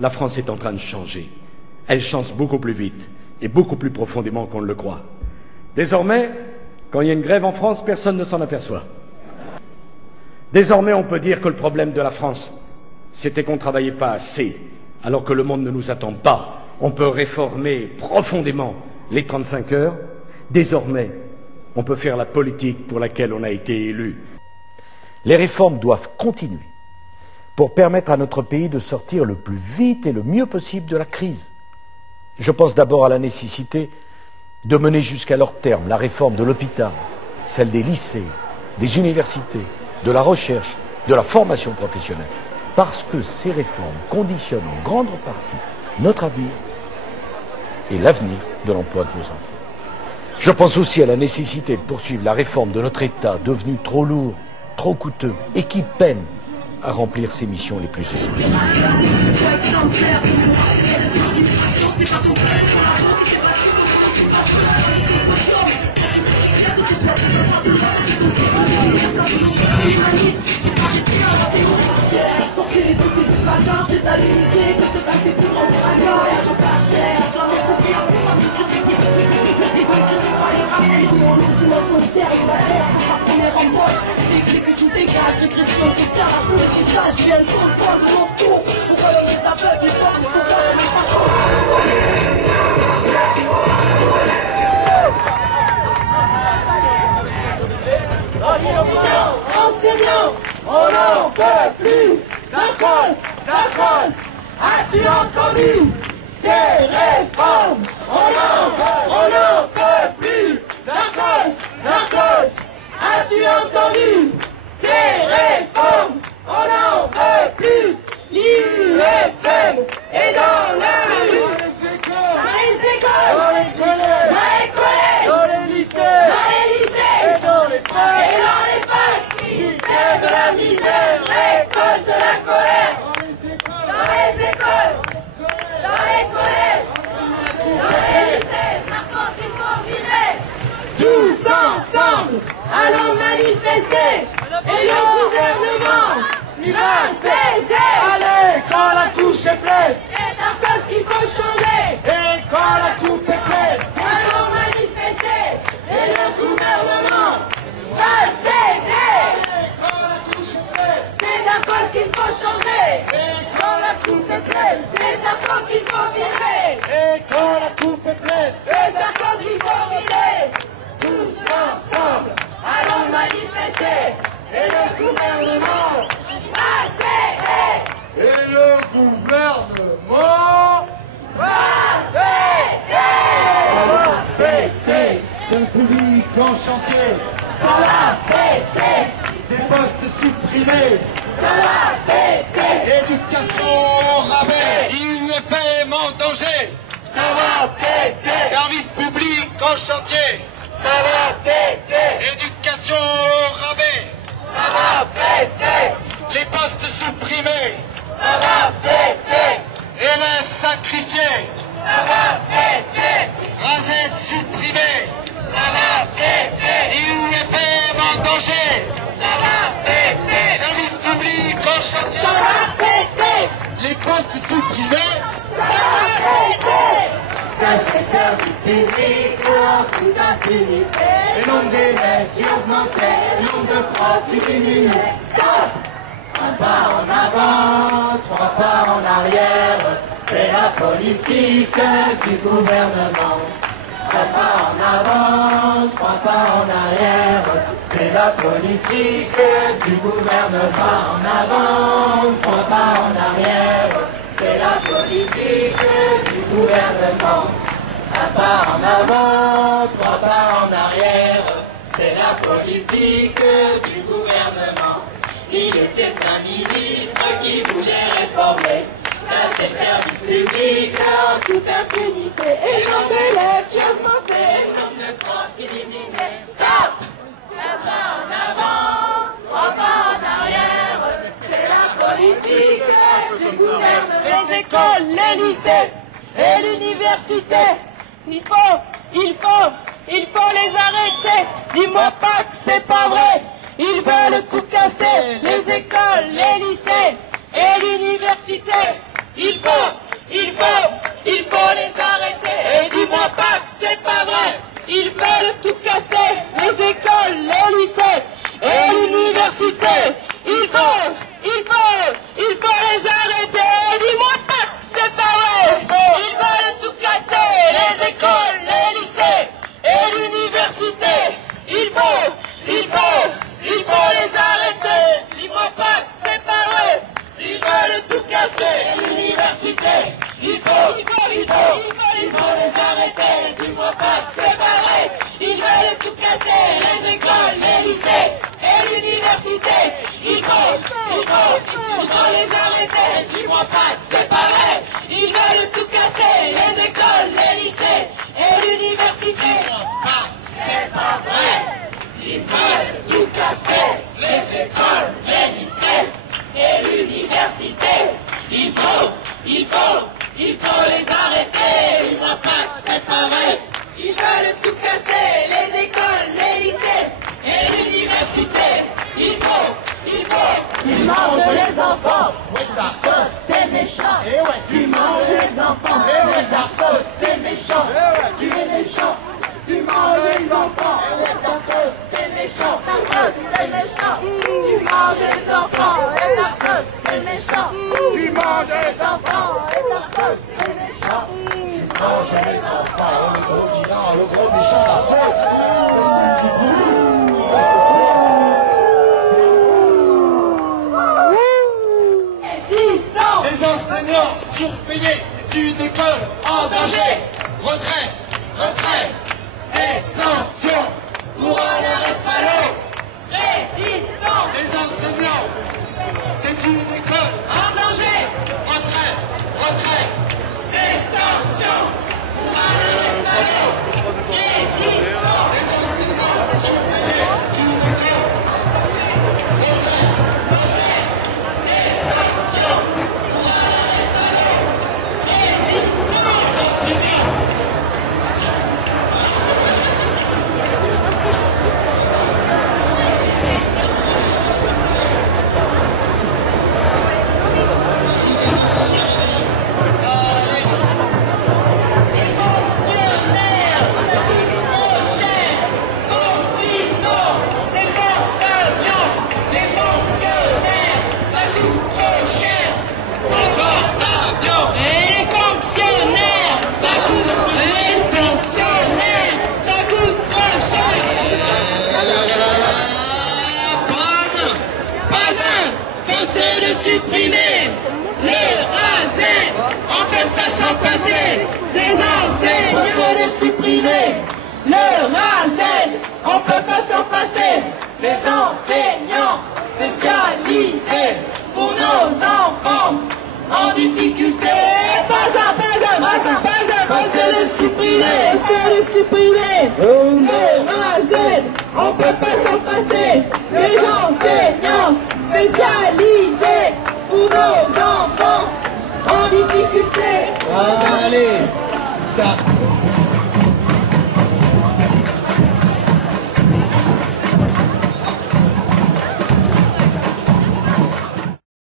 la France est en train de changer. Elle change beaucoup plus vite et beaucoup plus profondément qu'on ne le croit. Désormais, quand il y a une grève en France, personne ne s'en aperçoit. Désormais, on peut dire que le problème de la France, c'était qu'on ne travaillait pas assez, alors que le monde ne nous attend pas. On peut réformer profondément les 35 heures. Désormais, on peut faire la politique pour laquelle on a été élu. Les réformes doivent continuer pour permettre à notre pays de sortir le plus vite et le mieux possible de la crise. Je pense d'abord à la nécessité de mener jusqu'à leur terme la réforme de l'hôpital, celle des lycées, des universités, de la recherche, de la formation professionnelle, parce que ces réformes conditionnent en grande partie notre avenir et l'avenir de l'emploi de vos enfants. Je pense aussi à la nécessité de poursuivre la réforme de notre État, devenu trop lourd, trop coûteux, et qui peine à remplir ses missions les plus essentielles. Enseignants, on n'en peut plus. Darcos, as-tu entendu? Des réformes, on n'en peut plus. Darcos, as-tu entendu? Des réformes, on n'en peut plus. L'IUFM est dans la rue. Dans les écoles, dans les collèges, dans les lycées, et dans les facs, lycée de la misère, école de la colère. Dans les écoles, dans les collèges, dans les lycées, Darcos, il faut virer. Tous ensemble, allons manifester, et le gouvernement, il va céder. Allez, quand la couche est pleine, c'est Darcos qu'il faut changer. Et quand la coupe est pleine, allons manifester, et le gouvernement va céder. Et quand la couche est pleine, c'est Darcos qu'il faut changer. Et quand la coupe est pleine, c'est Darcos qu'il faut virer. Et quand la coupe est pleine, c'est Darcos qu'il faut virer. Tous ensemble, allons manifester, et le gouvernement va céder. Et le gouvernement va céder. Ça va péter, c'est public en chantier. Ça va péter, des postes supprimés. Ça va péter, éducation au rabais. IUFM en danger. Ça va péter, service public en chantier. Ça va péter, éducation au rabais. Ça va péter, les postes supprimés. Ça va péter, élèves sacrifiés. Ça va péter, rasettes supprimées. Ça va péter, IUFM en danger. Ça va péter, service public en chantier. Ça va péter, les postes supprimés. Ça va péter. Casser le service public en toute impunité. Le nombre d'élèves qui augmentait, le nombre de profs qui diminuait. Stop! Un pas en avant, 3 pas en arrière, c'est la politique du gouvernement. Un pas en avant, 3 pas en arrière, c'est la politique du gouvernement. En avant, 3 pas en arrière, c'est la politique du gouvernement. Un pas en avant, 3 pas en arrière, c'est la politique du gouvernement. Il était un ministre qui voulait réformer, placer le service public en toute impunité. Et le nombre d'élèves qui augmentait, le nombre de profs qui diminuait. Stop! Un pas en avant, 3 pas en arrière, c'est la politique du gouvernement. Les écoles, les lycées et l'université, il faut les arrêter. Dis-moi pas que c'est pas vrai. Ils veulent tout casser, les écoles, les lycées et l'université. il faut les arrêter. Et dis-moi pas que c'est pas vrai. Ils veulent tout casser, les écoles, les lycées et l'université. Il faut les arrêter. Dis-moi pas que c'est pas vrai. Ils veulent tout casser, les écoles, les lycées et l'université. Il faut les arrêter. Dis-moi pas que c'est pas vrai. Ils veulent tout casser. L'université. Il faut les arrêter. Dis-moi pas que c'est pas vrai. Ils veulent tout casser, Les écoles, les lycées et l'université. il faut les arrêter. Dis-moi pas que c'est pas vrai. Ils veulent tout casser, Les écoles, les lycées et l'université. dis-moi pas que c'est pas vrai. Ils veulent tout casser. Les écoles, les lycées Et l'université. il faut les arrêter. Dis-moi pas que c'est pas vrai. Ils veulent tout casser, les écoles, les lycées Et l'université, il faut. Tu manges les enfants. Darkos, t'es méchant. Tu manges les enfants. Darkos, t'es méchant. Tu es méchant. Tu manges les enfants. Darkos, t'es méchant. Darkos, t'es méchant. Tu manges les enfants. Darkos, t'es méchant. Tu manges les enfants. Darkos, t'es méchant. Mange les enfants, le gros vilain, le gros méchant d'Arcos. Résistants. Les enseignants surpayés, c'est une école en danger. Retrait, des sanctions pour aller reste à l'eau. Résistants. Les enseignants, c'est une école En danger. retrait, des sanctions pour aller reste à l'eau. Résistants. Les enseignants surpayés, c'est une école. Retrait, des sanctions pour aller reste à l'eau. Les enseignants. Les fonctionnaires, ça coûte trop cher. Construisons des porte-avions. Les fonctionnaires, ça coûte trop cher. Les porte-avions, Et les fonctionnaires, ça coûte les fonctionnaires, ça coûte trop cher. Pas un poste de supprimer. Le RASEN, on peut pas s'en passer. Des enseignants Poste de supprimer. le RASEN, on peut pas s'en passer. Les enseignants spécialisés pour nos enfants en difficulté. Pas un poste de supprimer. Le RASEN, on peut pas s'en passer. Les enseignants spécialisés pour nos enfants en difficulté. Allez, Darko.